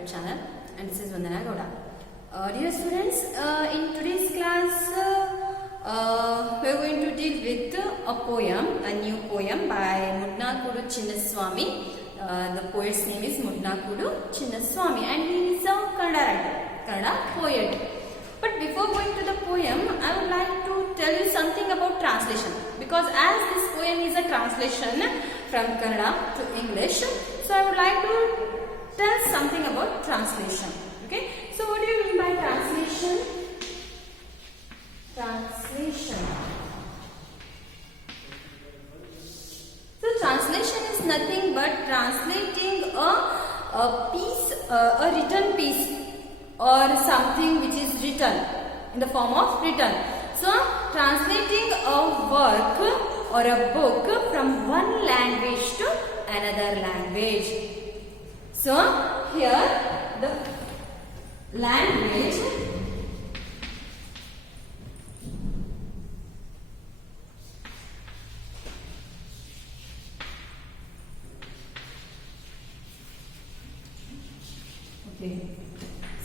YouTube channel, and this is Vandana Gowda. Dear students, in today's class we are going to deal with a poem, a new poem by Mudnakudu Chinnaswamy. The poet's name is Mudnakudu Chinnaswamy and he is a Kannada writer, Kannada poet. But before going to the poem, I would like to tell you something about translation, because as this poem is a translation from Kannada to English, so I would like to tell something about translation. Okay, so what do you mean by translation? Translation. So translation is nothing but translating a piece, a written piece, or something which is written in the form of written. So translating a work or a book from one language to another language. So here the language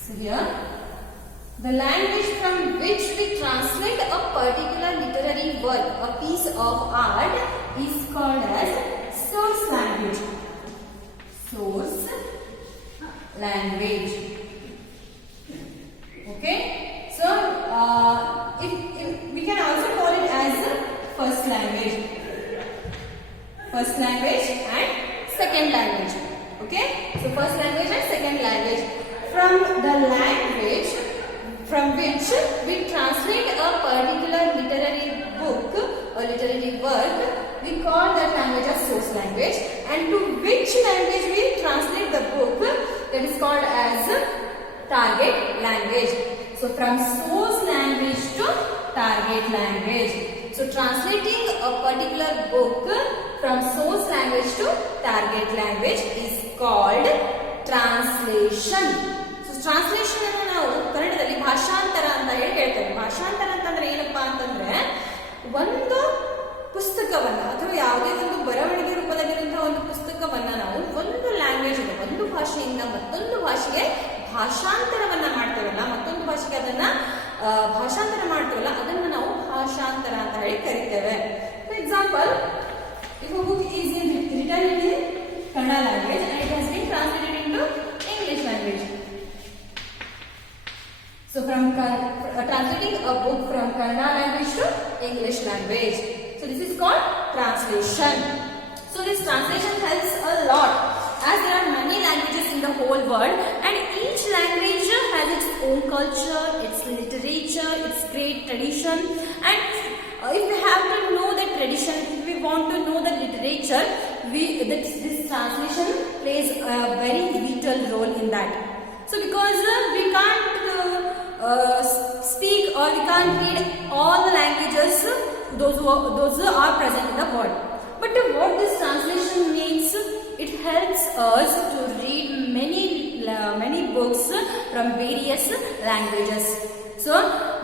So here, the language from which we translate a particular literary work, a piece of art, is called as source language. Source language. Okay. So, if we can also call it as first language. First language and second language. Okay. So, first language and second language. From the language from which we translate a particular literary book or literary work, we call that language as source language, and to which language we translate the book, that is called as target language. So from source language to target language. So translating a particular book from source language to target language is called translation. Translation ಅನ್ನು ನಾವು ಕನ್ನಡದಲ್ಲಿ ಭಾಷಾಂತರ ಅಂತ ಹೇಳ್ತೇವೆ. ಭಾಷಾಂತರ ಅಂತಂದ್ರೆ ಏನಪ್ಪಾ ಅಂತಂದ್ರೆ ಒಂದು ಪುಸ್ತಕವನ್ನ ಅಥವಾ ಯಾವುದೇ ಒಂದು ಬರವಣಿಗೆ ರೂಪದಲ್ಲಿರುವಂತಹ ಒಂದು ಪುಸ್ತಕವನ್ನ ನಾವು ಒಂದು ಲ್ಯಾಂಗ್ವೇಜ್ ಒಂದು ಭಾಷೆಯಿಂದ ಮತ್ತೊಂದು ಭಾಷೆಗೆ ಭಾಷಾಂತರವನ್ನ ಮಾಡ್ತೇವಲ್ಲ, ಮತ್ತೊಂದು ಭಾಷೆಗೆ ಅದನ್ನ ಭಾಷಾಂತರ ಮಾಡ್ತೇವಲ್ಲ, ಅದನ್ನ ನಾವು ಭಾಷಾಂತರ ಅಂತ ಹೇಳಿ ಕರಿತೇವೆ. For example, if a book is written in Kannada language and it has been translated into English language. So from translating a book from Kannada language to English language. So this is called translation. So this translation helps a lot, as there are many languages in the whole world and each language has its own culture, its literature, its great tradition, and if we have to know the tradition, if we want to know the literature, this translation plays a very vital role in that. So because we can't speak or we can't read all the languages those who are present in the world, but what this translation means, it helps us to read many books from various languages. So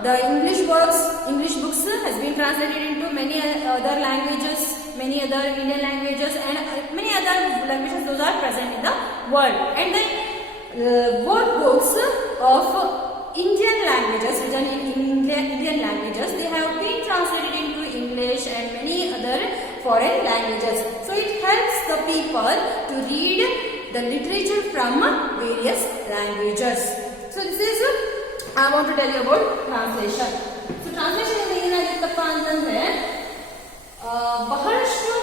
the English books has been translated into many other languages, many other Indian languages, and many other languages those are present in the world. And then workbooks of Indian languages, written in Indian languages, they have been translated into English and many other foreign languages. So it helps the people to read the literature from various languages. So this is I want to tell you about translation. So translation is ಏನಾಗಿತ್ತಪ್ಪ ಅಂತಂದ್ರೆ ಬಹಳಷ್ಟು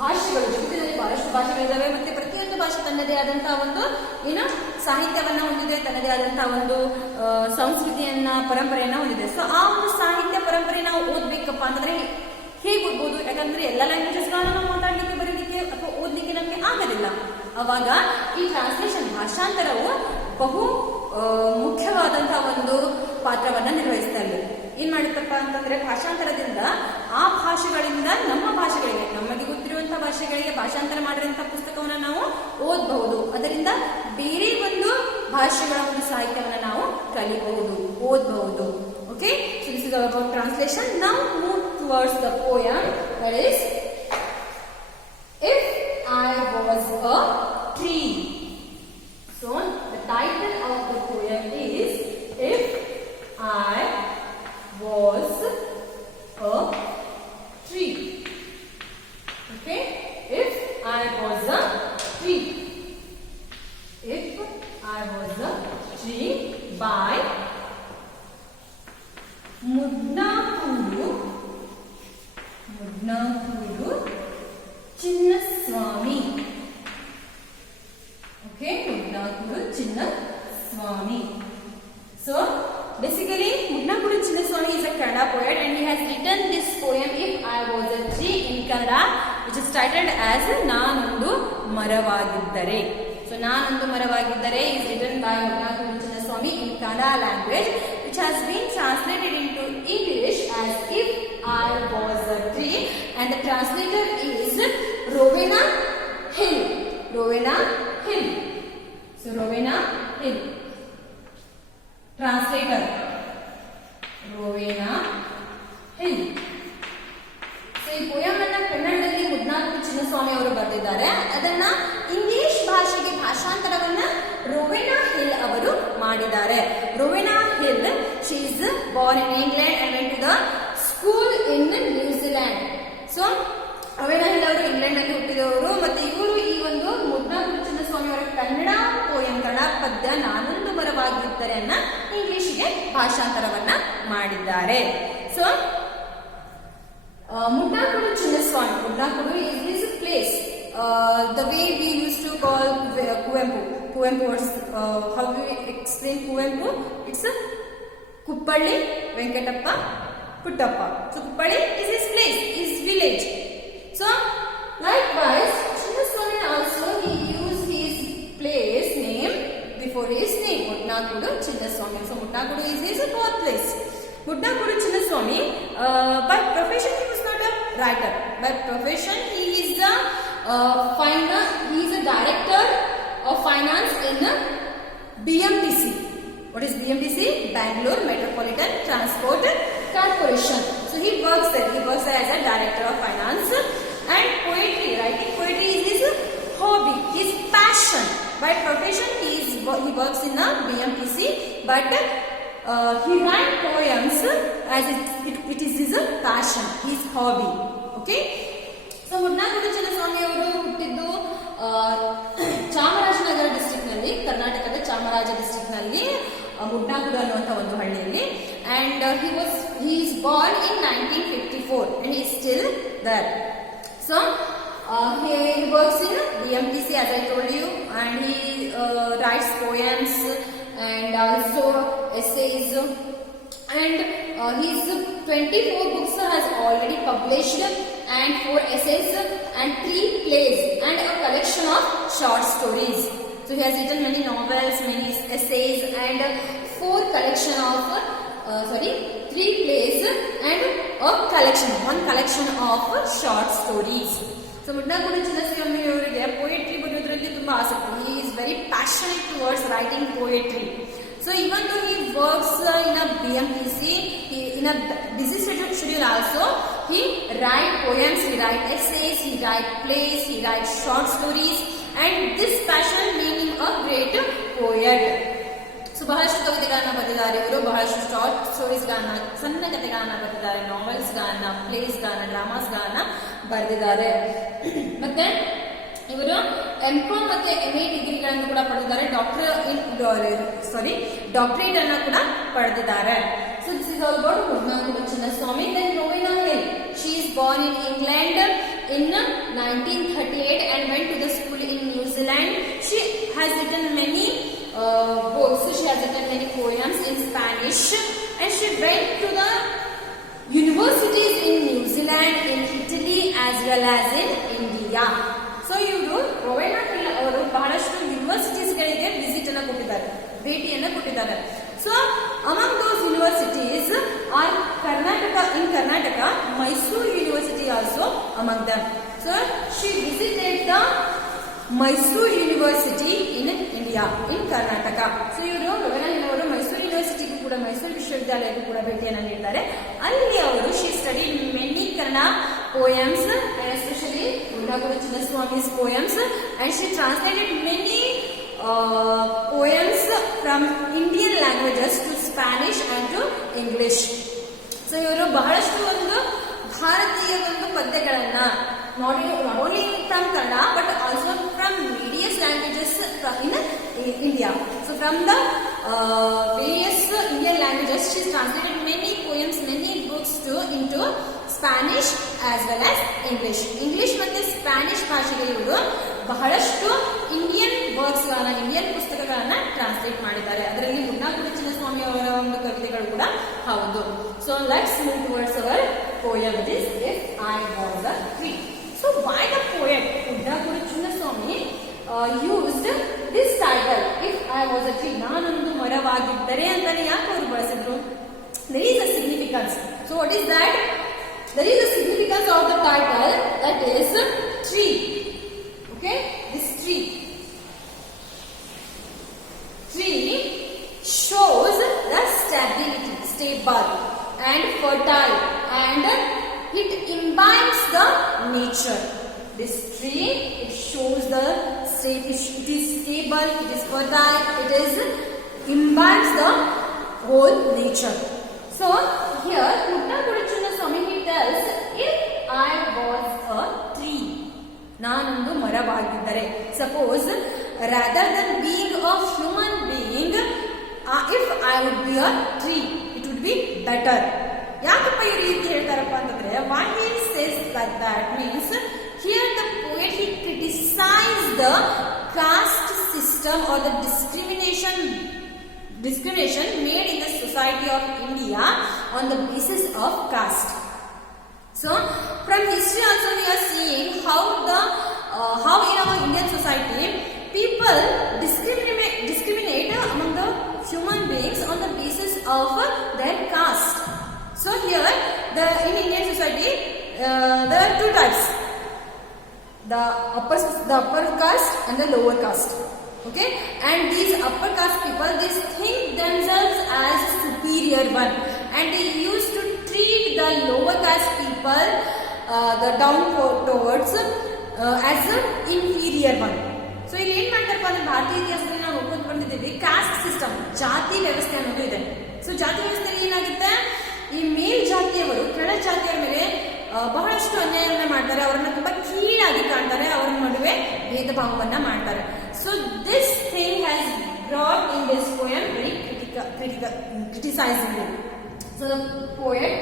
ಭಾಷೆಗಳು, ಜಗತ್ತಿನಲ್ಲಿ ಬಹಳಷ್ಟು ಭಾಷೆಗಳಿದ್ದಾವೆ, ಮತ್ತೆ ಪ್ರತಿಯೊಂದು ಭಾಷೆ ತನ್ನದೇ ಆದಂತಹ ಒಂದು ಸಾಹಿತ್ಯವನ್ನ ಹೊಂದಿದೆ, ತನ್ನದೇ ಆದಂತಹ ಒಂದು ಸಂಸ್ಕೃತಿಯನ್ನ, ಪರಂಪರೆಯನ್ನ ಹೊಂದಿದೆ. ಸೊ ಆ ಒಂದು ಸಾಹಿತ್ಯ ಪರಂಪರೆ ನಾವು ಓದ್ಬೇಕಪ್ಪ ಅಂತಂದ್ರೆ ಹೇಗೆ ಓದ್ಬೋದು? ಯಾಕಂದ್ರೆ ಎಲ್ಲ ಲ್ಯಾಂಗ್ವೇಜಸ್ಗಳನ್ನ ನಾವು ಮಾತಾಡ್ಲಿಕ್ಕೆ, ಬರೀಲಿಕ್ಕೆ ಅಥವಾ ಓದ್ಲಿಕ್ಕೆ ನಮಗೆ ಆಗೋದಿಲ್ಲ. ಅವಾಗ ಈ ಟ್ರಾನ್ಸ್ಲೇಷನ್, ಭಾಷಾಂತರವು ಬಹು ಮುಖ್ಯವಾದಂತಹ ಒಂದು ಪಾತ್ರವನ್ನ ನಿರ್ವಹಿಸ್ತಾ ಇದೆ. ಏನ್ ಮಾಡುತ್ತಪ್ಪ ಅಂತಂದ್ರೆ ಭಾಷಾಂತರದಿಂದ ಆ ಭಾಷೆಗಳಿಂದ ನಮ್ಮ ಭಾಷೆಗಳಿಗೆ, ನಮಗೆ ಗೊತ್ತಿರುವಂತಹ ಭಾಷೆಗಳಿಗೆ ಭಾಷಾಂತರ ಮಾಡಿರುವಂತಹ ಪುಸ್ತಕವನ್ನ ನಾವು ಓದಬಹುದು. ಅದರಿಂದ ಬೇರೆ ಒಂದು ಭಾಷೆಗಳ ಒಂದು ಸಾಹಿತ್ಯವನ್ನ ನಾವು ಕಲಿಬಹುದು, ಓದಬಹುದು. Okay, so this is about translation. Now move towards the poem, that is If I was a tree. So the Mudnakudu Chinnaswamy. Okay, Mudnakudu Chinnaswamy. So basically Mudnakudu Chinnaswamy is a Kannada poet and he has written this poem If I Was a Tree in Kannada, which is titled as Nanondu Maravagiddare. So Nanondu Maravagiddare is written by Mudnakudu Chinnaswamy in Kannada language, which has been translated into English as If I Was a Tree, and the translator is Rowena Hill. Rowena Hill. So Rowena Hill. Translator Rowena Hill. So ಈ poem ಅನ್ನ ಕನ್ನಡದಲ್ಲಿ ಮುಡ್ನಾಕೂಡು ಚಿನ್ನಸ್ವಾಮಿ ಅವರು ಬರೆದಿದ್ದಾರೆ. ಅದನ್ನ English ಭಾಷೆಗೆ ಭಾಷಾಂತರವನ್ನ ರೋವೆನಾ Hill ಅವರು ಮಾಡಿದ್ದಾರೆ. ರೋವೆನಾ hill, she is born in England and went to the school in New Zealand. So Rowena Hill ಅವರು ಇಂಗ್ಲೆಂಡ್ ನಲ್ಲಿ ಹುಟ್ಟಿದವರು. ಮತ್ತೆ ಇವರು ಈ ಒಂದು ಮುಡ್ನಾಕೂಡು ಚಿನ್ನಸ್ವಾಮಿ ಅವರ ಕನ್ನಡ ಪೋಯಂ, ಕನ್ನಡ ಪದ್ಯ ನಾನೊಂದು ಮರವಾಗಿದ್ದರೆ ಅನ್ನ ಇಂಗ್ಲಿಷ್ಗೆ ಭಾಷಾಂತರವನ್ನ ಮಾಡಿದ್ದಾರೆ. So Mudnakudu Chinnaswamy, Mudnakudu is a place. The way we used to call Kuvempu, how we explain Kuvempu? It's a Kuppalli Venkatappa Puttappa. So Kuppalli is his place, his village. So likewise, Chinnaswamy also he used his place name before his name, Mudnakudu Chinnaswamy. So Mudnakudu is his birthplace. Mudnakudu Chinnaswamy, by profession he was not a writer. By profession he is a director of finance in BMTC. What is BMTC? Bangalore Metropolitan Transport Corporation. So he works there. He works there as a director of finance. And poetry, writing poetry is his hobby, his passion. By profession he works in a BMTC, but he writes poems as it is his passion, his hobby. Okay. So Mudnakudu Chinnaswamy ಅವರು ಹುಟ್ಟಿದ್ದು Chamarajanagar district ನಲ್ಲಿ, ಕರ್ನಾಟಕದ Chamaraja district ನಲ್ಲಿ ಮುಡ್ನಾಕೂಡು ಅನ್ನುವಂತ ಒಂದು ಹಳ್ಳಿಯಲ್ಲಿ. And he is born in 1954 and he is still there. So he works in BMTC as I told you, and he writes poems and also essays, and his 24 books has already published, and 4 essays and 3 plays and a collection of short stories. So he has written many novels, many essays, and 3 plays and one collection of short stories. So Mudnakudu Chinnaswamy ಅವರಿಗೆ poetry ಬರೆಯೋದ್ರಲ್ಲಿ ತುಂಬಾ ಆಸಕ್ತಿ. He is very passionate towards writing poetry. So even though he works in a BMTC, in a busy schedule also, he write poems, he write essays, he write plays, he write short stories, and this passion made him a great poet. So ಬಹಳಷ್ಟು ಕವಿತೆಗಳನ್ನ ಬರೆದಿದ್ದಾರೆ ಇವರು, ಬಹಳಷ್ಟು short stories ಗಳನ್ನ, ಸಣ್ಣ ಕಥೆಗಳನ್ನ ಬರೆದಿದ್ದಾರೆ, novels ಗಳನ್ನ, place ಗಳನ್ನ, ಡ್ರಾಮಾಸ್ ಗಳನ್ನ ಬರೆದಿದ್ದಾರೆ. ಮತ್ತೆ ಇವರು M.Com ಮತ್ತೆ MA ಡಿಗ್ರಿಗಳನ್ನು ಕೂಡ ಪಡೆದಿದ್ದಾರೆ, ಡಾಕ್ಟರೇಟ್ ಅನ್ನ ಕೂಡ ಪಡೆದಿದ್ದಾರೆ. So this is all about Mudnakudu Chinnaswamy. Then Rowena Hill, she is born in England in 1938 and went to the school in New Zealand. She has written many books. She has written many poems in Spanish, and she went to the universities in New Zealand, in Italy as well as in India. So ಇವರು ರೋವೆನಾ Hill ಅವರು ಬಹಳಷ್ಟು universities ಗಳಿಗೆ visit ಅನ್ನು ಕೊಟ್ಟಿದ್ದಾರೆ, ಭೇಟಿಯನ್ನು ಕೊಟ್ಟಿದ್ದಾರೆ. So among those universities are in Karnataka, Mysore University also among them. So she visited the Mysore University in India, in Karnataka. So ಇವರು ರೋವೆನಾ Hill ಅವರು ಮೈಸೂರು ಯೂನಿವರ್ಸಿಟಿಗೂ ಕೂಡ, ಮೈಸೂರು ವಿಶ್ವವಿದ್ಯಾಲಯಕ್ಕೂ ಕೂಡ ಭೇಟಿಯನ್ನು ನೀಡಿದ್ದಾರೆ. ಅಲ್ಲಿ ಅವರು she studied many Kannada poems, especially ಮುಡ್ನಾಕೂಡು ಚಿನ್ನಸ್ವಾಮಿ's poems, and she translated many poems from Indian languages to Spanish and to English. So ಇವರು ಬಹಳಷ್ಟು ಒಂದು ಭಾರತೀಯ ಒಂದು ಪದ್ಯಗಳನ್ನ not only from Kannada but also from various languages in India. So from the various Indian languages she translated many poems into Spanish as well as English ಮತ್ತೆ Spanish ಭಾಷೆಗೆ ಇವರು ಬಹಳಷ್ಟು Indian works ಗಳನ್ನ ಇಂಡಿಯನ್ ಪುಸ್ತಕಗಳನ್ನ translate ಮಾಡಿದ್ದಾರೆ. ಅದರಲ್ಲಿ ಮುನ್ನಾಕುಡಿ ಚಿನ್ನಸ್ವಾಮಿ ಅವರ ಒಂದು ಕವಿತೆಗಳು ಕೂಡ ಹೌದು. So let's move towards our poem, it is If I Was a Tree. So why the poet Munnakudi Chinnaswamy used this title, If I Was a Tree, ನಾನೊಂದು ಮರವಾಗಿದ್ದರೆ ಅಂತಾನೆ ಯಾಕೆ ಅವರು ಬಳಸಿದ್ರು? There is a significance. So what is that? There is a significance of the title, that is tree. Okay, this tree shows the stability, stable and fertile, and it imbibes the nature. This tree, it shows the it is stable, it is fertile, it is imbibes the whole nature. So here ಮುನ್ನಾಕುಡಿ Chinnaswamy he tells, if I was a tree, ನಾನೊಂದು ಮರವಾಗಿದ್ದರೆ. Suppose rather than being a human being, if I would be a tree, it would be better. ಯಾಕಪ್ಪ ಈ ರೀತಿ ಹೇಳ್ತಾರಪ್ಪ ಅಂತಂದ್ರೆ, why he says like that means, here the poet he criticized the caste system or the discrimination made in the society of India on the basis of caste. So from history also we are seeing how in our Indian society people discriminate among the human beings on the basis of their caste. So here in Indian society there are two types, the upper caste and the lower caste. Okay, and these upper caste people, they think themselves as superior one, and they used to treat the lower caste people, the down towards, as an inferior one. So ಇಲ್ಲಿ ಏನ್ ಮಾಡ್ತಾರಪ್ಪ ಅಂದ್ರೆ, ಭಾರತೀಯ ಇತಿಹಾಸದಲ್ಲಿ ನಾವು ಒಪ್ಪಿಕೊಂಡು ಬಂದಿದ್ದೀವಿ caste system, ಜಾತಿ ವ್ಯವಸ್ಥೆ ಅನ್ನೋದು ಇದೆ. ಸೊ ಜಾತಿ ವ್ಯವಸ್ಥೆಯಲ್ಲಿ ಏನಾಗುತ್ತೆ, ಈ ಮೇಲ್ ಜಾತಿಯವರು ಕೆಳ ಜಾತಿಯವರ ಮೇಲೆ ಬಹಳಷ್ಟು ಅನ್ಯಾಯವನ್ನ ಮಾಡ್ತಾರೆ, ಅವರನ್ನ ತುಂಬಾ ಕೀಳಾಗಿ ಕಾಣ್ತಾರೆ, ಅವರ ನಡುವೆ ಭೇದ ಭಾವವನ್ನ ಮಾಡ್ತಾರೆ. So this thing has brought in this poem very criticizing it. So the poet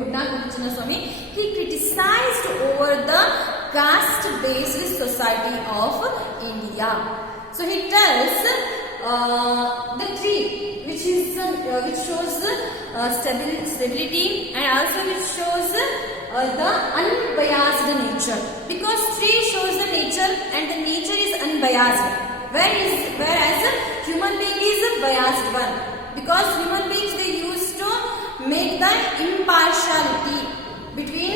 Munnakudi Chinnaswamy he criticized over the caste-based society of India. So he tells the tree which shows stability, and also which shows the unbiased nature, because tree shows the nature and the nature is unbiased, whereas human being is a biased one, because human beings they used to make the impartiality between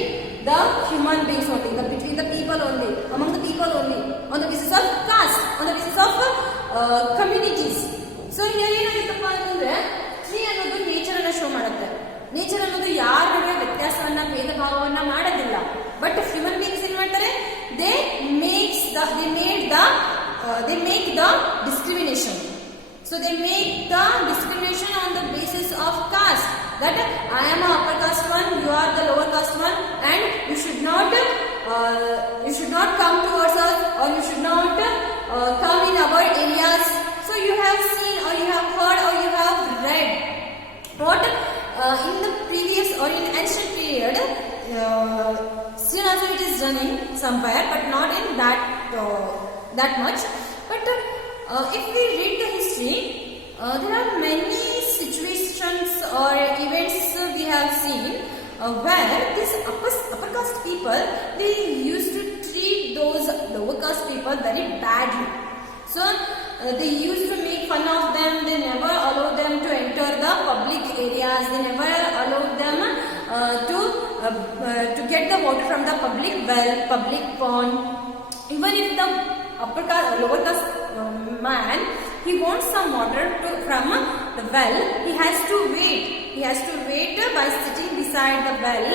the human beings only, between the people only, among the people only, on the basis of caste, on the basis of communities. So here ಏನಾಗುತ್ತಪ್ಪ ಅಂತಂದ್ರೆ, tree ಅನ್ನೋದು nature ಅನ್ನ show ಮಾಡುತ್ತೆ. Nature ಅನ್ನೋದು ಯಾರ ನಡುವೆ ವ್ಯತ್ಯಾಸವನ್ನ ಭೇದ ಭಾವವನ್ನ ಮಾಡೋದಿಲ್ಲ. ಬಟ್ ಹ್ಯೂಮನ್ ಬೀಯಿಂಗ್ಸ್ ಏನ್ ಮಾಡ್ತಾರೆ, they make the discrimination. So they make the discrimination on the basis of caste, that I am a upper caste one, you are the lower caste one, and you should not come towards us, or you should not come in our areas. So you have seen, or you have heard, or you have read what in the previous or in ancient period, still also it is running somewhere, but not in that much. But if we read the history, there are many situations or events we have seen where this upper caste people, they used to treat those lower caste people very badly. So they used to make fun of them, they never allowed them to enter the public areas, they never allowed them to get the water from the public well, public pond. Even if the lower caste man, he wants some water from the well, he has to wait by sitting beside the well,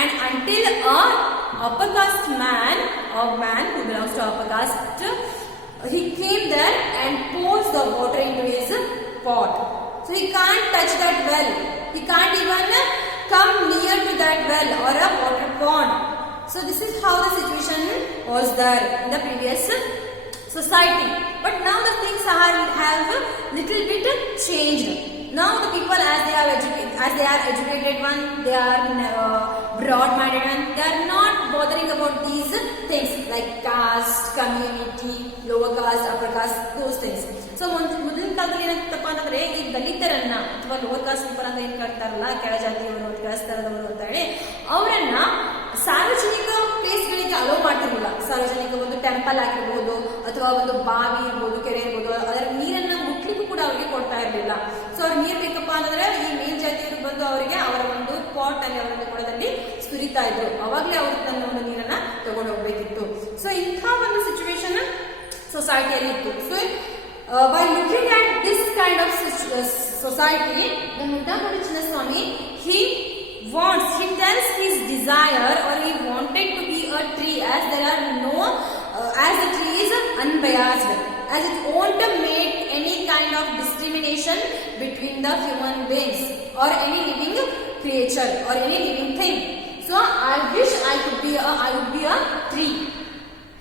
and until a upper caste man who belongs to upper caste, he came there and pours the water into his pot. So he can't touch that well, he can't even come near to that well or a water pond. So this is how the situation was there in the previous society. But now the things have little bit changed. Now the people, as as they are educated one, they are broad-minded one. They are not bothering about these things like caste, community, lower caste, upper caste, those things. So ಮೊದಲಿನ ಕಾಲದಲ್ಲಿ ಏನಾಗ್ತಪ್ಪ ಅಂತಂದ್ರೆ ಈ ದಲಿತರನ್ನ ಅಥವಾ lower cost people ಅಂತ ಏನ್ ಕರ್ತಾರಲ್ಲ, ಕೆಳಜಾತಿಯವರು, ಕೆಳಸ್ತರದವರು ಅಂತ ಹೇಳಿ ಅವರನ್ನ ಸಾರ್ವಜನಿಕ ಪ್ಲೇಸ್ಗಳಿಗೆ ಅಲೋ ಮಾಡ್ತಿರ್ಲಿಲ್ಲ. ಸಾರ್ವಜನಿಕ ಒಂದು ಟೆಂಪಲ್ ಆಗಿರ್ಬೋದು ಅಥವಾ ಒಂದು ಬಾವಿ ಇರ್ಬೋದು, ಕೆರೆ ಇರ್ಬೋದು, ಅದರ ನೀರನ್ನ ಮುಟ್ಲಿಕ್ಕೂ ಕೂಡ ಅವರಿಗೆ ಕೊಡ್ತಾ ಇರಲಿಲ್ಲ. ಸೊ ಅವ್ರು ನೀರ್ ಬೇಕಪ್ಪ ಅಂತಂದ್ರೆ ಈ ಮೇಲ್ಜಾತಿಯವರು ಬಂದು ಅವರಿಗೆ ಅವರ ಒಂದು ಪಾಟ್ ಅಲ್ಲಿ ಅವರ ಕೊಳದಲ್ಲಿ ಸುರಿತಾ ಇದ್ರು. ಅವಾಗ್ಲೇ ಅವ್ರು ತನ್ನ ಒಂದು ನೀರನ್ನ ತಗೊಂಡು ಹೋಗ್ಬೇಕಿತ್ತು. ಸೊ ಇಂಥ ಒಂದು ಸಿಚುವೇಶನ್ ಸೊಸೈಟಿಯಲ್ಲಿ ಇತ್ತು. So by looking at this kind of society, the Muddamudi Chinnaswamy, he tells his desire, or he wanted to be a tree, as there are no, as the tree is unbiased, as it won't make any kind of discrimination between the human beings or any living creature or any living thing. So I wish I would be a tree.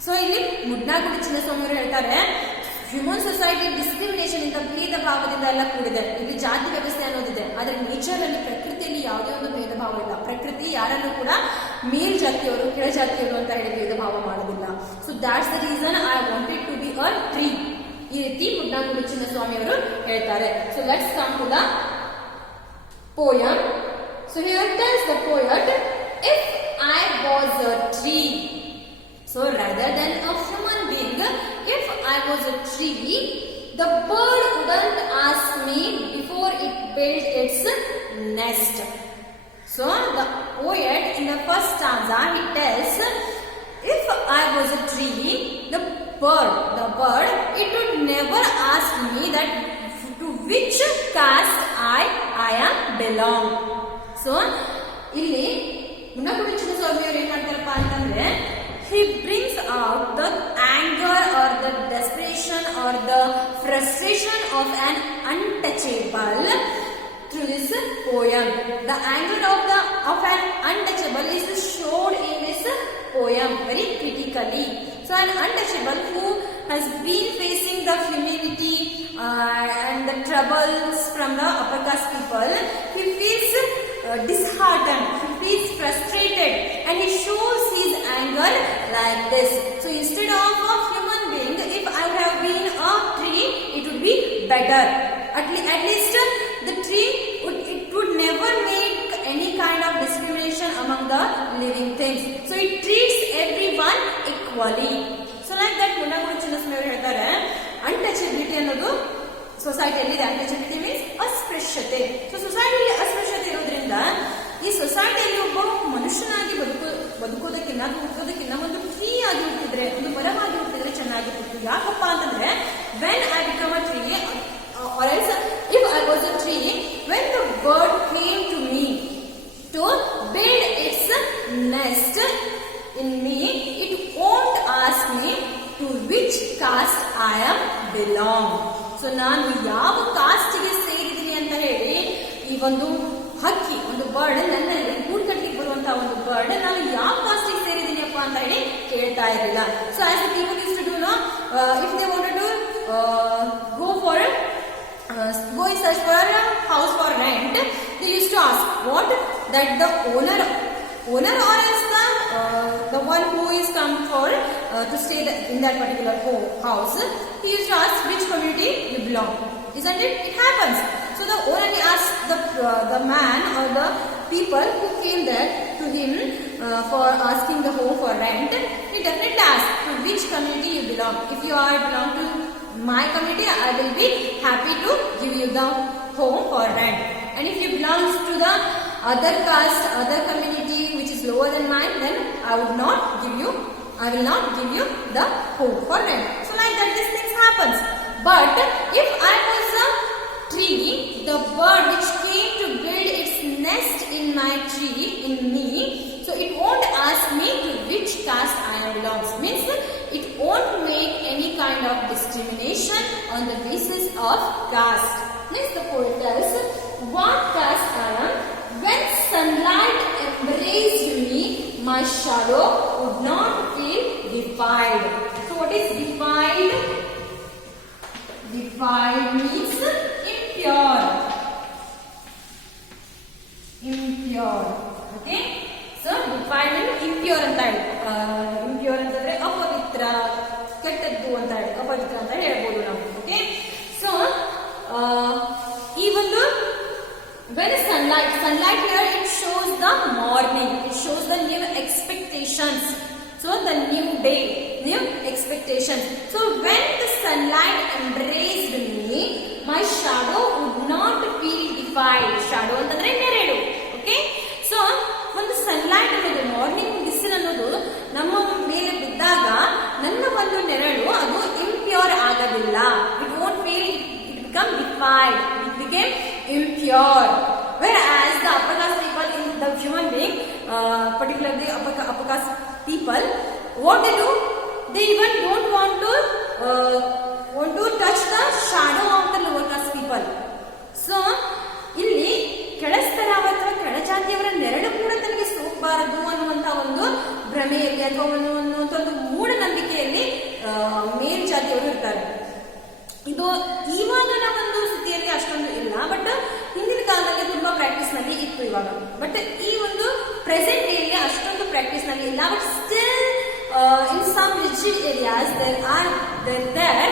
So ಇಲ್ಲಿ ಮುಡ್ನಾಗುಡಿ ಚಿನ್ನಸ್ವಾಮಿ ಅವರು ಹೇಳ್ತಾರೆ, human society discrimination ಇಂದ ಭೇದ ಭಾವದಿಂದ ಎಲ್ಲ ಕೂಡಿದೆ. ಇಲ್ಲಿ ಜಾತಿ ವ್ಯವಸ್ಥೆ ಅನ್ನೋದಿದೆ, ಆದ್ರೆ ನೇಚರ್ ಅಲ್ಲಿ, ಪ್ರಕೃತಿಯಲ್ಲಿ ಯಾವುದೇ ಒಂದು ಭೇದ ಭಾವ ಇಲ್ಲ. ಪ್ರಕೃತಿ ಯಾರನ್ನು ಕೂಡ ಮೇಲ್ ಜಾತಿಯವರು, ಕೆಳ ಜಾತಿಯವರು ಅಂತ ಹೇಳಿ ಭೇದ ಭಾವ ಮಾಡೋದಿಲ್ಲ. So that's the reason I wanted to be a tree. ಈ ರೀತಿ ಮುಡ್ನಾಗುಡಿ ಚಿನ್ನಸ್ವಾಮಿ ಅವರು ಹೇಳ್ತಾರೆ. So let's come to the poem. So here tells the poet, if I was a tree. So rather than a human being, if I was a tree, the bird wouldn't ask me before it built its nest. So the poet in the first stanza, he tells, if I was a tree, the bird, it would never ask me that to which caste I am belong. So ಇಲ್ಲಿ ಮುನ್ನಗುಡಿ ಚಿನ್ನಸ್ವಾಮಿ ಅವರು ಏನ್ ಮಾಡ್ತಾರಪ್ಪ ಅಂತಂದ್ರೆ, he brings out the anger or the desperation or the frustration of an untouchable through this poem. The anger of an untouchable is shown in this poem very critically. So an untouchable who has been facing the humility and the troubles from the upper caste people, he feels disheartened, he feels frustrated, and he shows his anger like this. So instead of a human being, if I would have been a tree, it would be better. At least the tree would never make any kind of discrimination among the living things. So it treats everyone equally. So like that, ಮುನ್ನಗುಡಿ Chinnaswamy ಅವರು ಹೇಳ್ತಾರೆ, untouchability ಅನ್ನೋದು ಸೊಸೈಟಿಯಲ್ಲಿ ಇದೆ. Untouchability means ಅಸ್ಪೃಶ್ಯತೆ. So ಸೊಸೈಟಿಯಲ್ಲಿ ಅಸ್ಪೃಶ್ಯತೆ ಇರೋದ್ರಿಂದ ಈ ಸೊಸೈಟಿಯಲ್ಲಿ ಒಬ್ಬ ಮನುಷ್ಯನಾಗಿ ಬದುಕೋದಕ್ಕಿಂತ ಹುಟ್ಟೋದಕ್ಕಿಂತ ಒಂದು ಟ್ರೀ ಆಗಿ ಹುಟ್ಟಿದ್ರೆ, ಒಂದು ಮರವಾಗಿ ಹುಟ್ಟಿದ್ರೆ ಚೆನ್ನಾಗಿರ್ತಿತ್ತು. ಯಾಕಪ್ಪ ಅಂತಂದ್ರೆ, when I become a tree, or else if I was a tree, when the bird came to me to build its nest in me, it won't ask me to which caste I am belong. So ನಾನು ಯಾವ ಕಾಸ್ಟ್ಗೆ ಸೇರಿದ್ದೀನಿ ಅಂತ ಹೇಳಿ ಈ ಒಂದು ಹಕ್ಕಿ, ಒಂದು bird, ನನ್ನಲ್ಲಿ ಗೂಡು ಕಟ್ಟಲಿಕ್ಕೆ ಬರುವಂತಹ ಒಂದು ಬರ್ಡ್, ನಾನು ಯಾವ ಕಾಸ್ಟಿಗೆ ಸೇರಿದೀನಿಯಪ್ಪ ಅಂತ ಹೇಳಿ ಕೇಳ್ತಾ ಇರಲಿಲ್ಲ. So as the people use to do no, if they wanted to go in search for a house for rent, they used to ask what, that the owner or else the one who is come for to stay in that particular house, he used to ask which community you belong. Isn't it? It happens. So the owner asks the man or the people who came there to him for asking the home for rent, he definitely asks to which community you belong. If you are belong to my community, I will be happy to give you the home for rent. And if you belong to the other caste, other community which is lower than mine, then I will not give you the home for rent. So like that, these things happens. But if I was a tree, the bird which came to build its nest in my tree, in me, so it won't ask me to which caste I belong. Means it won't make any kind of discrimination on the basis of caste. Next the poet tells, what caste I am, when sunlight embraced me, my shadow would not feel defiled. So what is defiled? Defiled means impure. impure. Okay, so defiled and impure ಅಂತ ಹೇಳಿ, impure ಅಂತಂದ್ರೆ ಅಪವಿತ್ರ, ಕೆಟ್ಟದ್ದು ಅಂತ ಹೇಳಿ, ಅಪವಿತ್ರ ಅಂತ ಹೇಳ್ಬೋದು ನಾವು. ಓಕೆ, ಸೊ ಈ ಒಂದು when sunlight here it shows the morning, it shows the new expectations, so the new day, new expectations. So when the sunlight embraced me, my shadow would not feel defiled. Shadow ಅಂತಂದ್ರೆ ನೆರಳು. Okay, so ಒಂದು sunlight ಅನ್ನೋದು, morning ಬಿಸಿಲು ಅನ್ನೋದು ನಮ್ಮ ಮೇಲೆ ಬಿದ್ದಾಗ ನನ್ನ ಒಂದು ನೆರಳು ಅದು ಇಂಪ್ಯೂರ್ ಆಗೋದಿಲ್ಲ. It won't feel, it become ಡಿಫೈಲ್ಡ್, it became impure. Whereas the upper caste people, in the human being, particularly upper caste people, what they do, they even don't want to touch the shadow of the lower caste people. So ಇಲ್ಲಿ ಕೆಳಸ್ತರ ಅಥವಾ ಕೆಳಜಾತಿಯವರ ನೆರಳು ಕೂಡ ತನಗೆ ಸೋಕಬಾರದು ಅನ್ನುವಂತ ಒಂದು ಭ್ರಮೆಯಲ್ಲಿ ಅಥವಾ ಒಂದು ಮೂಢನಂಬಿಕೆಯಲ್ಲಿ ಮೇಲ್ಜಾತಿಯವರು ಇರ್ತಾರೆ. ಇದು ಇವಾಗಿನ ಒಂದು ಸ್ಥಿತಿಯಲ್ಲಿ ಅಷ್ಟೊಂದು ಇಲ್ಲ, ಬಟ್ ಹಿಂದಿನ ಕಾಲದಲ್ಲಿ ತುಂಬಾ ಪ್ರಾಕ್ಟೀಸ್ ನಲ್ಲಿ ಇತ್ತು ಇವಾಗ. ಬಟ್ ಈ ಒಂದು ಪ್ರೆಸೆಂಟ್ ಡೇಯಲ್ಲಿ ಅಷ್ಟೊಂದು ಪ್ರಾಕ್ಟೀಸ್ ನಲ್ಲಿ ಇಲ್ಲ. But still in some rigid areas there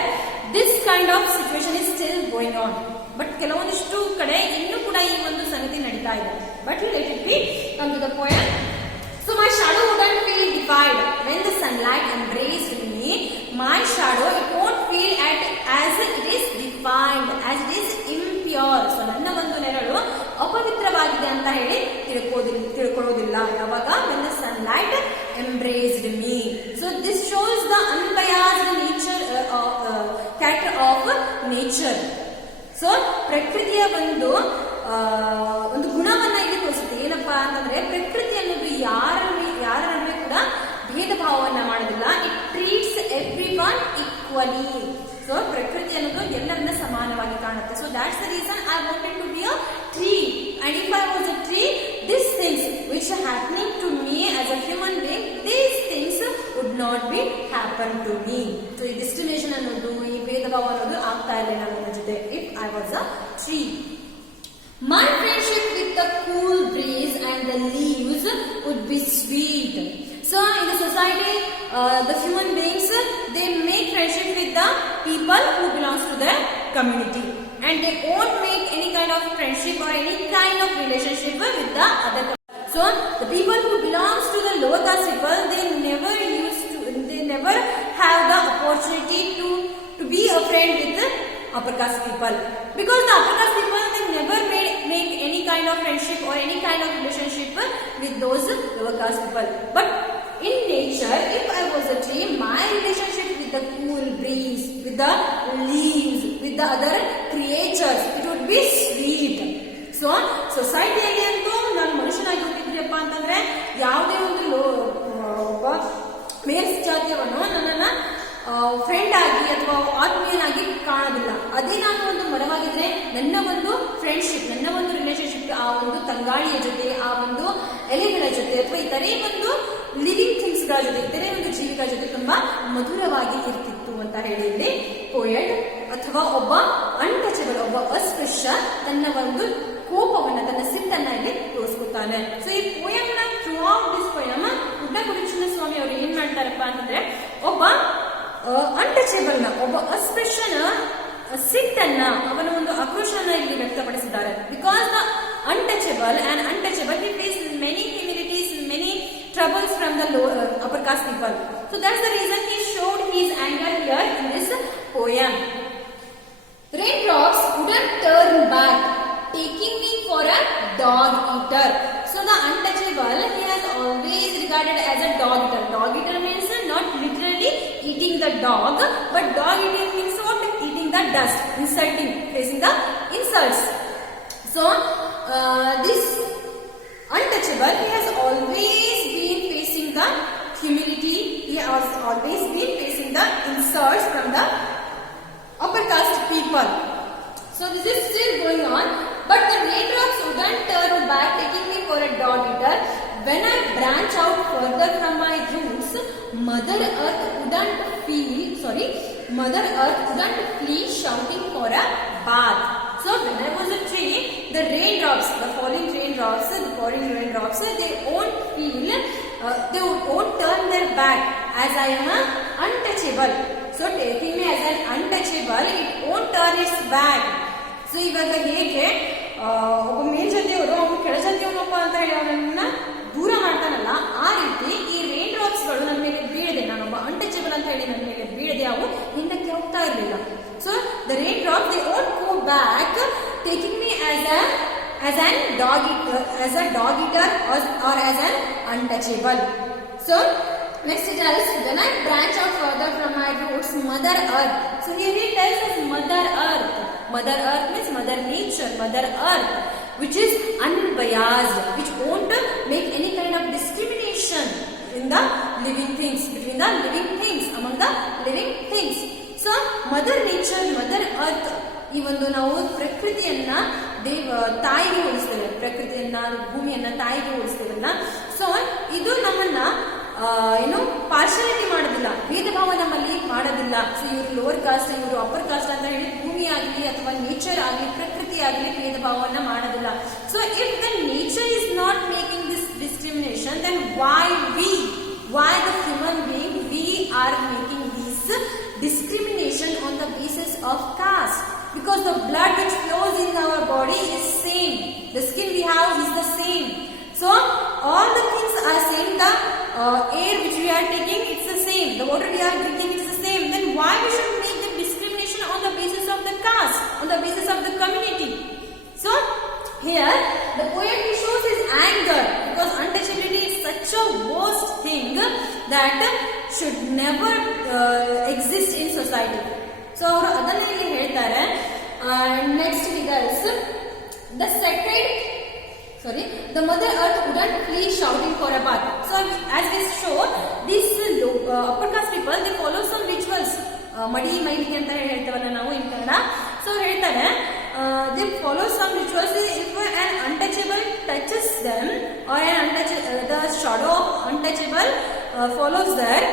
this kind of situation is still going on. But ಕೆಲವೊಂದಿಷ್ಟು ಕಡೆ ಇನ್ನೂ ಕೂಡ ಈ ಒಂದು ಸಂಗತಿ ನಡೀತಾ ಇದೆ. But let it be, come to the point. So my shadow wouldn't feel defiled when the sunlight embraced me. My shadow, it won't feel as it is defined, as it is impure. So ನನ್ನ ಒಂದು ನೆರಳು ಅಪವಿತ್ರವಾಗಿದೆ ಅಂತ ಹೇಳಿ ತಿಳ್ಕೊಳ್ಳೋದಿಲ್ಲ ಯಾವಾಗ when the sunlight embraced me. So this shows the unbiased nature character of nature. So ಪ್ರಕೃತಿಯ ಒಂದು ಗುಣವನ್ನ ಇಲ್ಲಿ ತೋರಿಸುತ್ತೆ. ಏನಪ್ಪಾ ಅಂತಂದ್ರೆ ಪ್ರಕೃತಿ ಅನ್ನೋದು ಯಾರ ನಡುವೆ ಕೂಡ ಭೇದ ಭಾವವನ್ನ ಮಾಡೋದಿಲ್ಲ. It treats everyone equally. So ಪ್ರಕೃತಿ ಅನ್ನೋದು ಎಲ್ಲರನ್ನ ಸಮಾನವಾಗಿ ಕಾಣುತ್ತೆ. So that's the reason I wanted to be a tree, and if I was a tree, these things which are happening to me as a human being, these things would not be happen to me. So ಈ discrimination ಅನ್ನೋದು, ಈ ಭೇದ ಭಾವ ಅನ್ನೋದು ಆಗ್ತಾ ಇರಲಿಲ್ಲ ನನ್ನ ಜೊತೆ if I was a tree. My friendship with the cool breeze and the leaves would be sweet. So in the society, the human beings, they make friendship with the people who belongs to their community, and they won't make any kind of friendship or any kind of relationship with the other. So the people who belongs to the lower caste people, they never have the opportunity to be a friend with the upper caste people, because the upper caste people, they never make any kind of friendship or any kind of relationship with those lower caste people. But in nature, if I was a tree, my relationship with the cool breeze, with the leaves, with the other creatures, it would be sweet. So ಸೊಸೈಟಿಯಲ್ಲಿ ಅಂತೂ ನಾನು ಮನುಷ್ಯನಾಗಿ ಹುಟ್ಟಿದ್ರಿಯಪ್ಪ ಅಂತಂದ್ರೆ ಯಾವುದೇ ಒಂದು ಒಬ್ಬ ಮೇಲ್ ಜಾತಿಯವನು ನನ್ನನ್ನ friend ಆಗಿ ಅಥವಾ ಆತ್ಮೀಯನಾಗಿ ಕಾಣೋದಿಲ್ಲ. ಅದೇ ನಾನು ಒಂದು ಮರವಾಗಿದ್ರೆ ನನ್ನ ಒಂದು ಫ್ರೆಂಡ್ಶಿಪ್, ನನ್ನ ಒಂದು ರಿಲೇಶನ್ಶಿಪ್ ಆ ಒಂದು ತಂಗಾಳಿಯ ಜೊತೆ, ಆ ಒಂದು ಎಲೆಗಳ ಜೊತೆ ಅಥವಾ ಇತರೆ ಒಂದು ಲಿವಿಂಗ್ ಥಿಂಗ್ಸ್ ಗಳ ಜೊತೆ, ಇತರೆ ಒಂದು ಜೀವಿಗಳ ಜೊತೆ ತುಂಬಾ ಮಧುರವಾಗಿ ಇರ್ತಿತ್ತು ಅಂತ ಹೇಳಿ ಇಲ್ಲಿ ಪೋಯಟ್ ಅಥವಾ ಒಬ್ಬ ಅನ್ಟಚಬಲ್, ಒಬ್ಬ ಅಸ್ಪೃಶ್ಯ ತನ್ನ ಒಂದು ಕೋಪವನ್ನ, ತನ್ನ ಸಿಟ್ಟನ್ನ ಇಲ್ಲಿ ತೋರಿಸ್ಕೊತಾನೆ. ಸೊ ಈ ಪೋಯಮ್ ನ ಥ್ರೂ ಔಟ್ ದಿಸ್ ಪೋಯಮ್ ಉಡ್ಡಗುಡಿ ಸ್ವಾಮಿ ಅವರು ಏನ್ ಮಾಡ್ತಾರಪ್ಪ ಅಂತಂದ್ರೆ ಒಬ್ಬ ಅನ್ಟಚಬಲ್ ನ, ಒಬ್ಬ ಅಸ್ಪೃಶ್ಯನ ಸಿಟ್ಟನ್ನ, ಅವನ ಒಂದು ಆಕ್ರೋಶನ ಇಲ್ಲಿ ವ್ಯಕ್ತಪಡಿಸಿದ್ದಾರೆ. Because the untouchable he faced many humilities, many troubles from the upper caste people. So that's the reason he showed his anger here in this poem. Raindrops wouldn't turn back, taking me for a dog eater. So the untouchable, he has always regarded as a dog eater. Dog eater means not literally eating the dog, but dog eating means what? Eating the dust, insulting, facing the insults. So this untouchable, he has always been facing the humility, he has always been facing the insults from the upper caste people. So this is still going on, but the raindrops wouldn't turn back, taking me for a dog eater. When I branch out further from my roots, Mother Earth wouldn't flee shouting for a bath. So when I was a tree, the raindrops, the falling raindrops raindrops, they won't feel, they won't turn their back as I am untouchable. So taking me as an untouchable, it won't turn its back. So ಇವಾಗ ಹೇಗೆ ಒಬ್ಬ ಮೇಲ್ಜಾತಿಯವರು ಅವನು ಕೆಳಜಾತಿಯವನಪ್ಪ ಅಂತ ಹೇಳಿ ಅವನನ್ನ ದೂರ ಮಾಡ್ತಾನಲ್ಲ, ಆ ರೀತಿ ಈ ರೈನ್ ಡ್ರಾಪ್ಸ್ ಗಳು ನನ್ನ ಮೇಲೆ ಬೀಳದೆ, ನಾನೊಬ್ಬ ಅನ್ಟಚಬಲ್ ಅಂತ ಹೇಳಿ ನನ್ನ ಮೇಲೆ ಬೀಳದೆ ಅವು ಹಿಂದಕ್ಕೆ ಹೋಗ್ತಾ ಇರಲಿಲ್ಲ. So the rain drops they won't go back taking me as an dog eater or as an untouchable. So next it tells, when I branch out further from my roots, Mother Earth. So here he tells us Mother Earth. Mother Earth means Mother Nature, Mother Earth, which is unbiased, which won't make any kind of discrimination in the living things, between the living things, among the living things. So Mother Nature, Mother Earth, ಈ ಒಂದು ನಾವು ಪ್ರಕೃತಿಯನ್ನ ತಾಯಿಗೆ ಹೋಲಿಸ್ತೇವೆ, ಪ್ರಕೃತಿಯನ್ನ ಭೂಮಿಯನ್ನ ತಾಯಿಗೆ ಹೋಲಿಸ್ತೇವಲ್ಲ. So ಇದು ನಮ್ಮನ್ನ ಏನು partiality ಮಾಡೋದಿಲ್ಲ, ಭೇದ ಭಾವ ನಮ್ಮಲ್ಲಿ ಮಾಡೋದಿಲ್ಲ. ಸೊ ಇವರು ಲೋವರ್ ಕಾಸ್ಟ್, ಇವರು ಅಪ್ಪರ್ ಕಾಸ್ಟ್ ಅಂತ ಹೇಳಿ ಭೂಮಿ ಆಗಲಿ ಅಥವಾ ನೇಚರ್ ಆಗಲಿ ಪ್ರಕೃತಿ ಆಗಲಿ ಭೇದ ಭಾವವನ್ನ ಮಾಡೋದಿಲ್ಲ. So if the nature is not making this discrimination, then why the human being we are making this discrimination on the basis of caste? Because the blood which flows in our body is same, the skin we have is the same, so all the things are same. The air which we are taking, it's the same, the water we are drinking, it's the same. Then why we should make the discrimination on the basis of the caste, on the basis of the community? So here the poet he shows his anger, because untouchability is such a worst thing that should never exist in society. So ಅವರು ಅದನ್ನ ಇಲ್ಲಿ ಹೇಳ್ತಾರೆ. Next figures, the Mother Earth wouldn't flee shouting for a bath. So as we show, these upper caste people, they follow some rituals. ಮಡಿ ಮೈಲಿಗೆ ಅಂತ ಹೇಳ್ತೇವಲ್ಲ ನಾವು in Kannada. So ಹೇಳ್ತಾರೆ, they follow some rituals. If an untouchable touches them, or the shadow of untouchable follows there,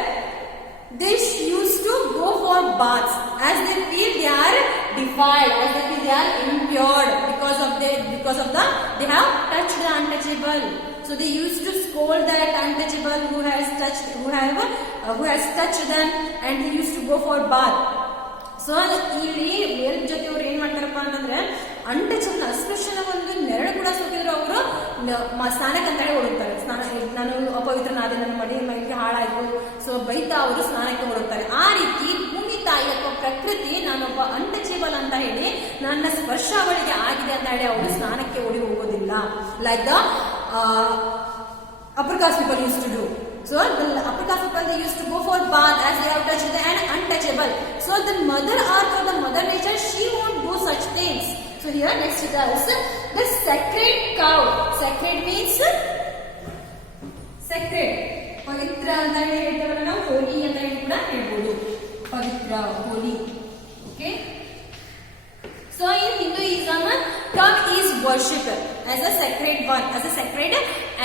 they used to go for baths as they feel they are defiled, as they feel they are impure because of they have touched the untouchable. So they used to scold that untouchable who has touched them, and they used to go for bath. So ಇಲ್ಲಿ ಮೇಲ್ ಜೊತೆಯವ್ರು ಏನ್ ಮಾಡ್ತಾರಪ್ಪ ಅಂತಂದ್ರೆ, ಅಂಟಚಬಲ್ ಅಸ್ಪೃಶ್ಯನ ಒಂದು ನೆರಳು ಕೂಡ ಸೋಕಿದ್ರು ಅವರು ಸ್ನಾನಕ್ಕೆ ಅಂತಾನೆ ಓಡುತ್ತಾರೆ. ನಾನು ಅಪವಿತ್ರನಾದೆ, ನನ್ನ ಮಡಿ ಮೈಲಿಗೆ ಹಾಳಾಯ್ತು, ಸೊ ಬೈತಾ ಅವರು ಸ್ನಾನಕ್ಕೆ ಓಡುತ್ತಾರೆ. ಆ ರೀತಿ ಭೂಮಿ ತಾಯಿ ಅಥವಾ ಪ್ರಕೃತಿ ನಾನೊಬ್ಬ ಅನ್ಟಚಬಲ್ ಅಂತ ಹೇಳಿ ನನ್ನ ಸ್ಪರ್ಶ ಅವಳಿಗೆ ಆಗಿದೆ ಅಂತ ಹೇಳಿ ಅವಳು ಸ್ನಾನಕ್ಕೆ ಓಡಿ ಹೋಗೋದಿಲ್ಲ. Like the upper caste people used to do. So the upper caste people, they used to go for bath as they have touched the untouchable. So the Mother Earth or the Mother Nature, she won't do such things. So here next it is the sacred cow. Sacred means sacred. Pavitra ಅಂತ ಹೇಳ್ತೇವಲ್ಲ ನಾವು, ಹೋಲಿ ಅಂತ ಹೇಳಿ ಕೂಡ ಹೇಳ್ಬೋದು. ಪವಿತ್ರ, ಹೋಲಿ. Okay. So in Hinduism, cow is worshipped as a sacred one, as a sacred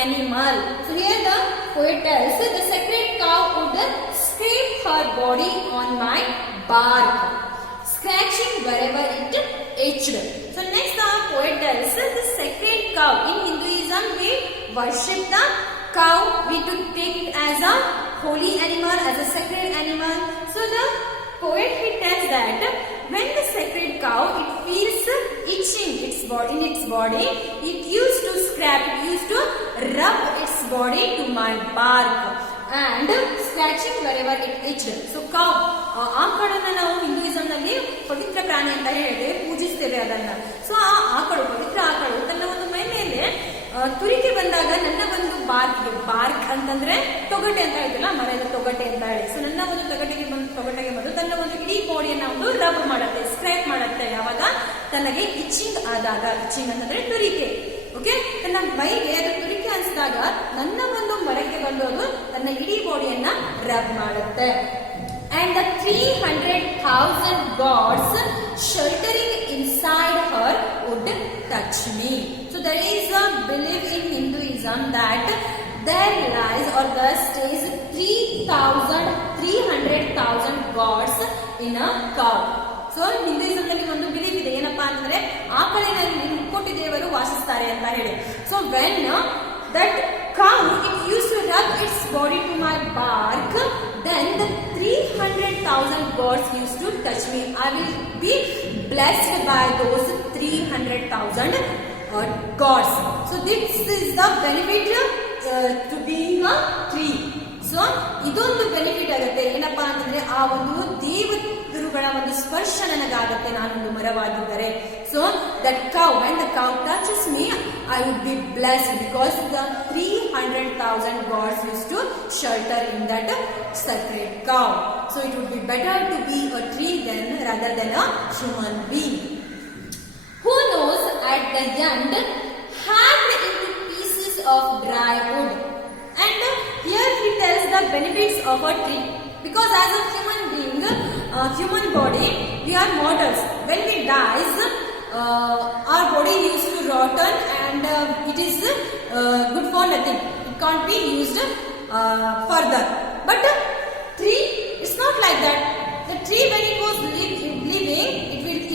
animal. So here the poet tells, the sacred cow would scrape her body on my bark, scratching wherever it itched. So next the poet tells, the sacred cow. In Hinduism we worship the cow, we to take it as a holy animal, as a sacred animal. So the poet he tells that when the sacred cow, it feels itching in its body, it used to scrap, it used to rub its body to my bark and scratching wherever it itched. So cow, ಆಕಳನ್ನ ನಾವು Hinduism ನಲ್ಲಿ ಪವಿತ್ರ ಪ್ರಾಣಿ ಅಂತ ಹೇಳಿ ಪೂಜಿಸ್ತೇವೆ ಅದನ್ನ. So ಆ ಆಕಳು, ಪವಿತ್ರ ಆಕಳು ತನ್ನ ಒಂದು ಮೈ ಮೇಲೆ ತುರಿಕೆ ಬಂದಾಗ ನನ್ನ ಒಂದು ಬಾರ್ಕ್ ಅಂತಂದ್ರೆ ತೊಗಟೆ ಅಂತ ಹೇಳ್ತಿಲ್ಲ, ಮರದ ತೊಗಟೆ ಅಂತ ಹೇಳಿ. ಸೊ ನನ್ನ ಒಂದು ತೊಗಟೆಗೆ ಬಂದು ತನ್ನ ಒಂದು ಇಡೀ ಬಾಡಿಯನ್ನ ಒಂದು ರಬ್ ಮಾಡುತ್ತೆ, ಸ್ಕ್ರಾಪ್ ಮಾಡುತ್ತೆ. ಯಾವಾಗ ತನಗೆ ಇಚ್ಚಿಂಗ್ ಆದಾಗ, ಇಚ್ಚಿಂಗ್ ಅಂತಂದ್ರೆ ತುರಿಕೆ. ಓಕೆ, ತನ್ನ ಮೈಗೆ ಅದು ತುರಿಕೆ ಅನಿಸಿದಾಗ ನನ್ನ ಒಂದು ಮರಕ್ಕೆ ಬಂದು ಅದು ತನ್ನ ಇಡೀ ಬಾಡಿಯನ್ನ ರಬ್ ಮಾಡುತ್ತೆ. And the 300,000 gods sheltering inside her would touch me. So there is a belief in Hinduism that there lies or there stays 300,000 gods in a cow. So ಹಿಂದೂಯಿಸಂನಲ್ಲಿ ಒಂದು ಬಿಲೀಫ್ ಇದೆ, ಏನಪ್ಪಾ ಅಂತಂದ್ರೆ ಆಕಳಿನಲ್ಲಿ ಮುಕ್ಕೋಟಿ ದೇವರು ವಾಸಿಸ್ತಾರೆ ಅಂತ ಹೇಳಿ. So when that Lakshmi. I will be blessed by those 300,000 gods. So this is the benefit to being a tree. So ಇದೊಂದು benefit ಆಗುತ್ತೆ. ಏನಪ್ಪಾ ಅಂತಂದ್ರೆ ಆ ಒಂದು ದೇವರುಗಳ ಒಂದು ಸ್ಪರ್ಶ ನನಗಾಗತ್ತೆ ನಾನೊಂದು ಮರವಾಗಿದ್ದರೆ. So that cow when the cow touches me, I would be blessed because the 300,000 gods used to shelter in that sacred cow. So it would be better to be a tree rather than a human being. Who knows at the end hacked into pieces of dry wood. And here he tells the benefits of a tree. Because as a human being, human body, we are mortals. When we dies, our body used to rotten and it is good for nothing. It can't be used further. But tree, it's not like that. The tree when it was living,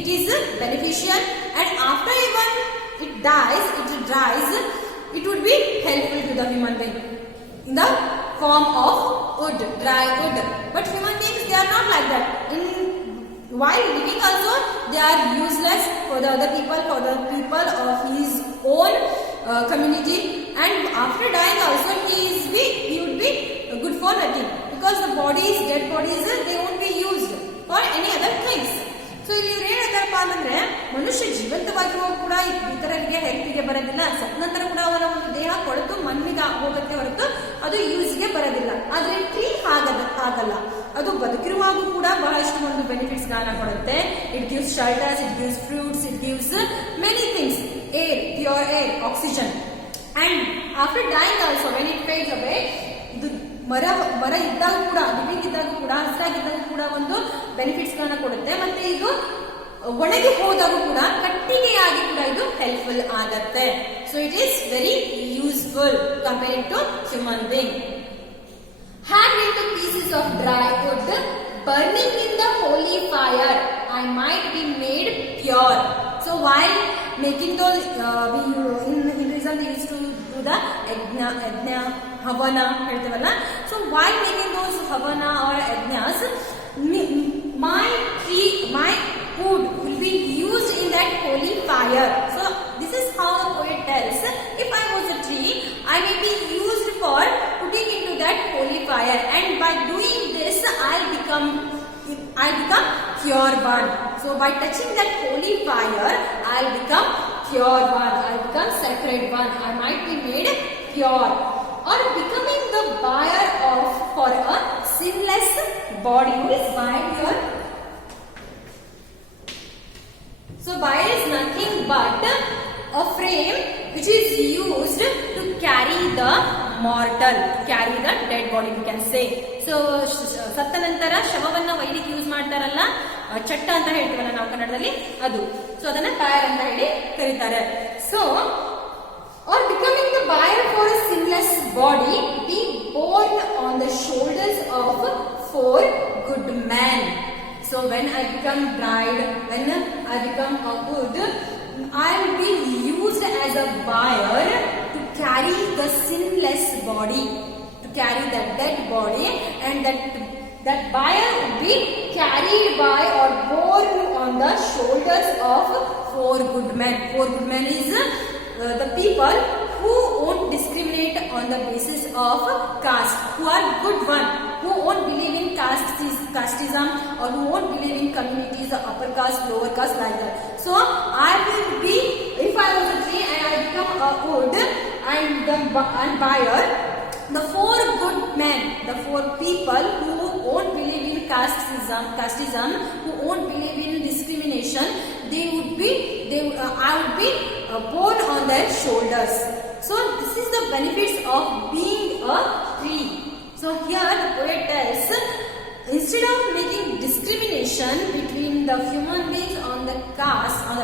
it is beneficial, and after even it dies, it dries, it would be helpful to the human being in the form of wood, dry wood. But human beings, they are not like that. While living also, they are useless for the other people, for the people of his own community. And after dying also, he would be good for nothing, because the bodies, dead bodies, they won't be used for any other things. So ಇಲ್ಲಿ ಇವ್ರು ಏನಂತಾರಪ್ಪ ಅಂತಂದ್ರೆ, ಮನುಷ್ಯ ಜೀವಂತವಾಗಿರುವ ಕೂಡ ಇತರರಿಗೆ ಹೆಲ್ಪಿಗೆ ಬರೋದಿಲ್ಲ, ಸತ್ ನಂತರ ಕೂಡ ಅವರ ಒಂದು ದೇಹ ಕೊಳೆತು ಮಣ್ಣಿಗೆ ಹೋಗತ್ತೆ ಹೊರತು ಅದು ಯೂಸ್ಗೆ ಬರೋದಿಲ್ಲ. ಆದ್ರೆ ಟ್ರೀ ಆಗಲ್ಲ, ಅದು ಬದುಕಿರುವಾಗೂ ಕೂಡ ಬಹಳಷ್ಟು ಒಂದು ಬೆನಿಫಿಟ್ಸ್ ಗಳನ್ನ ಕೊಡುತ್ತೆ. It gives shelters, it gives fruits, it gives many things, air, pure air, oxygen. And after dying also when it fades away, ಇದು ಮರ ಇದ್ದಾಗ ಕೂಡ, ಲಿವಿಂಗ್ ಇದ್ದಾಗ ಕೂಡ, ಹಸಿರಾಗಿದ್ದಾಗ ಕೂಡ ಒಂದು ಬೆನಿಫಿಟ್ಸ್ ಗಳನ್ನ ಕೊಡುತ್ತೆ. ಮತ್ತೆ ಇದು ಒಣಗಿ ಹೋದಾಗ ಕೂಡ ಕಟ್ಟಿಗೆಯಾಗಿ ಕೂಡ ಇದು ಹೆಲ್ಪ್ಫುಲ್ ಆಗತ್ತೆ. So it is very useful compared to human being. Hacked into pieces of dry wood, burning in the holy fire, I might be made pure. So while making those, in Hinduism we used to do the yajna, havana, ಹೇಳ್ತೇವಲ್ಲ. So while making those havana or yajnas, my food will be used in that holy fire. So this is how the poet tells, if I was a tree, I may be used for putting into that holy fire, and by doing this I'll become pure one. So by touching that holy fire, I'll become pure one, I'll become sacred one, I might be made pure. Or becoming the buyer for a sinless body. What is buyer here? So buyer is nothing but a frame which is used to carry the mortal, carry the dead body, we can say. So ಸತ್ತ ನಂತರ ಶವವನ್ನ ಒಯ್ಲಿಕ್ಕೆ use ಮಾಡ್ತಾರಲ್ಲ, ಚಟ್ಟ ಅಂತ ಹೇಳ್ತೀವಲ್ಲ ನಾವು ಕನ್ನಡದಲ್ಲಿ, ಅದು. So ಅದನ್ನ tyre ಅಂತ ಹೇಳಿ ಕರೀತಾರೆ. So or becoming the buyer for a sinless body, being borne on the shoulders of 4 good men. So when I become bride, when I become a wood, I will be used as a buyer to carry the sinless body, to carry that dead body, and that buyer will be carried by or borne on the shoulders of 4 good men. 4 good men is the people who won't discriminate on the basis of caste, who are good one, who won't believe in casteism, or who won't believe in communities, upper caste, lower caste, like that. So I will be, if I was a tree and I become a wood and buyer, the 4 good men, the 4 people who won't believe in casteism, who won't believe in discrimination, I would be borne on their shoulders. So this is the benefits of being a tree. So here the poet tells, instead of making discrimination between the human beings on the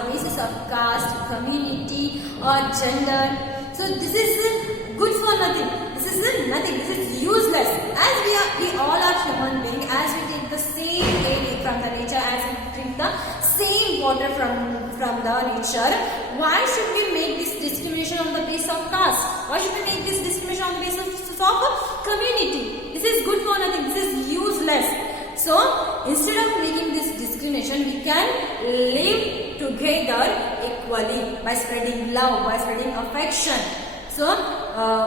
basis of caste, community, or gender, so this is good for nothing. This is nothing. This is useless. As we all are human beings, as we take the same air from the nature, as we drink the same water from the nature, why should we make this discrimination on the basis of caste? Why should we make this discrimination on the basis of community? This is good for nothing. This is useless. So instead of making this discrimination, we can live together equally by spreading love, by spreading affection. So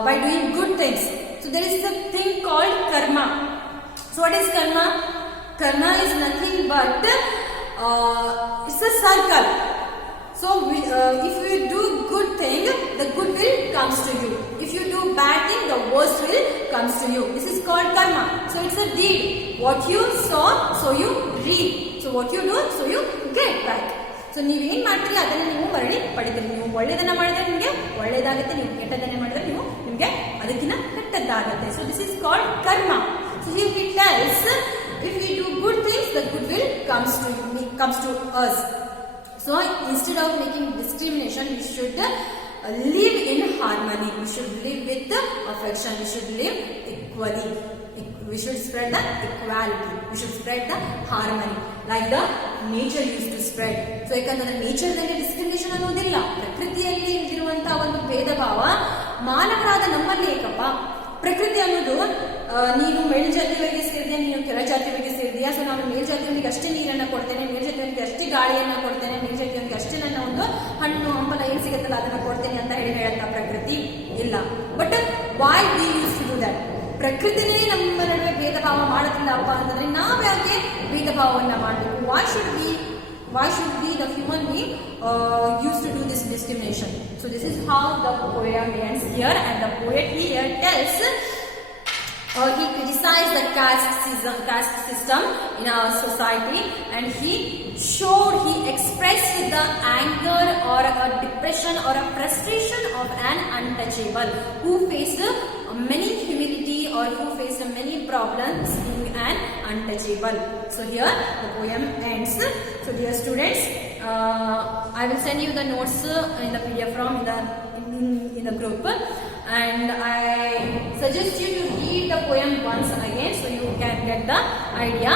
by doing good things. So there is a thing called karma. So what is karma? Karma is nothing but it's a circle. So if you do good thing, the good will comes to you. If you do bad thing, the worst will comes to you. This is called karma. So it's a deed. What you sow, so you reap. So what you do, so you get back. So ನೀವೇನ್ ಮಾಡ್ತೀರಿ ಅದನ್ನ ನೀವು ಮರಳಿ ಪಡಿತೀರಿ. ನೀವು ಒಳ್ಳೆಯದನ್ನ ಮಾಡಿದ್ರೆ ನಿಮಗೆ ಒಳ್ಳೆಯದಾಗುತ್ತೆ, ನೀವು ಕೆಟ್ಟದನ್ನ ಮಾಡಿದ್ರೆ ನೀವು ನಿಮಗೆ ಅದಕ್ಕಿಂತ ಕೆಟ್ಟದ್ದಾಗುತ್ತೆ. ಸೊ ದಿಸ್ ಇಸ್ ಕಾಲ್ಡ್ ಕರ್ಮ. So here he tells, if we do good things, the good will comes to us. So instead of making discrimination, we should live in harmony. We should live with affection. We should live equally. We should spread the equality. We should spread the harmony like the nature used to spread. So ಯಾಕಂದ್ರೆ nature ನಲ್ಲಿ discrimination ಅನ್ನೋದಿಲ್ಲ. ಪ್ರಕೃತಿಯಲ್ಲಿ ಇರುವಂತಹ ಒಂದು ಭೇದ ಭಾವ ಮಾನವರಾದ ನಮ್ಮಲ್ಲಿ ಏಕಪ್ಪ. ಪ್ರಕೃತಿ ಅನ್ನೋದು ನೀನು ಮೇಲ್ಜಾತಿಯವರಿಗೆ ಸೇರಿದೆ, ನೀನು ಕೆಳಜಾತಿಯವರಿಗೆ ಸೇರಿದೆಯಾ, ಸೊ ನಾನು ಮೇಲ್ಜಾತಿಯವರಿಗೆ ಅಷ್ಟೇ ನೀರನ್ನು ಕೊಡ್ತೇನೆ, ಮೇಲ್ಜಾತಿಯವರಿಗೆ ಅಷ್ಟೇ ಗಾಳಿಯನ್ನ ಕೊಡ್ತೇನೆ, ಮೇಲ್ಜಾತಿಯವರಿಗೆ ಅಷ್ಟೇ ನನ್ನ ಒಂದು ಹಣ್ಣು ಹಂಪಲ ಏನ್ ಸಿಗುತ್ತಲ್ಲ ಅದನ್ನ ಕೊಡ್ತೇನೆ ಅಂತ ಹೇಳತ್ತ ಪ್ರಕೃತಿ ಇಲ್ಲ. But why we use to do that? ಪ್ರಕೃತಿನೇ ನಮ್ಮ ನಡುವೆ ಭೇದ ಭಾವ ಮಾಡುತ್ತಿಲ್ಲಪ್ಪ ಅಂತಂದ್ರೆ ನಾವ್ ಯಾಕೆ ಭೇದ ಭಾವವನ್ನ ಮಾಡಬೇಕು? why should we the human being used to do this discrimination? So this is how the poem ends here, and the poet here tells he criticized the caste system in our society, and he expressed the anger or a depression or a frustration of an untouchable who faced many humility or who faced many problems being an untouchable. So here the poem ends. So dear students, I will send you the notes in the PDF form in the group, and I suggest you to read the poem once again so you can get the idea.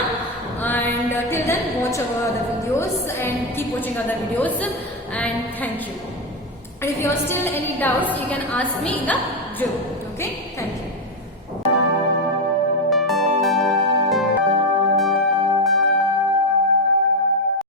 And till then, watch the videos and keep watching other videos, and thank you. And if you have still any doubts, you can ask me in the group. Okay, thank you.